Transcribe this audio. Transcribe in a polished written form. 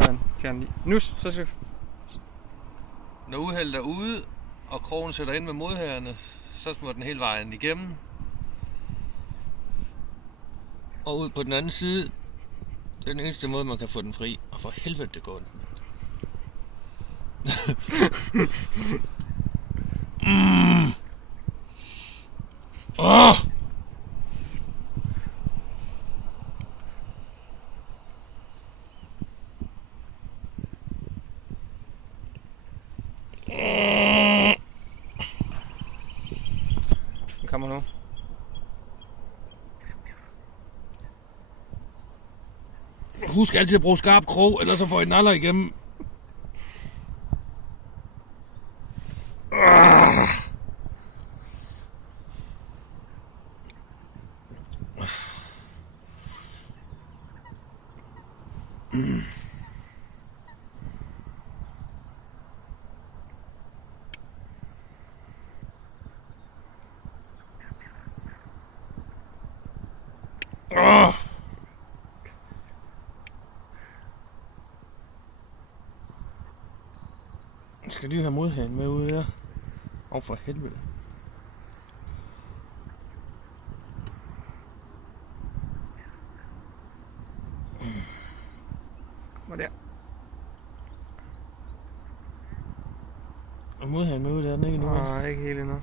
Sådan, fjern lige. Nus, så skal vi... Når uheldet er ude, og krogen sætter ind med modhærerne, så må den hele vejen igennem. Og ud på den anden side, det er den eneste måde, man kan få den fri. Og for helvede, det går ondt. Den kommer nu. Husk altid at bruge skarp krog, ellers så får I den aldrig igennem. Jeg skal lige have modhæren med ude der. For helvede. Hvor der? Og modhæren med ude der, den ikke endnu. Nej, ikke helt endnu.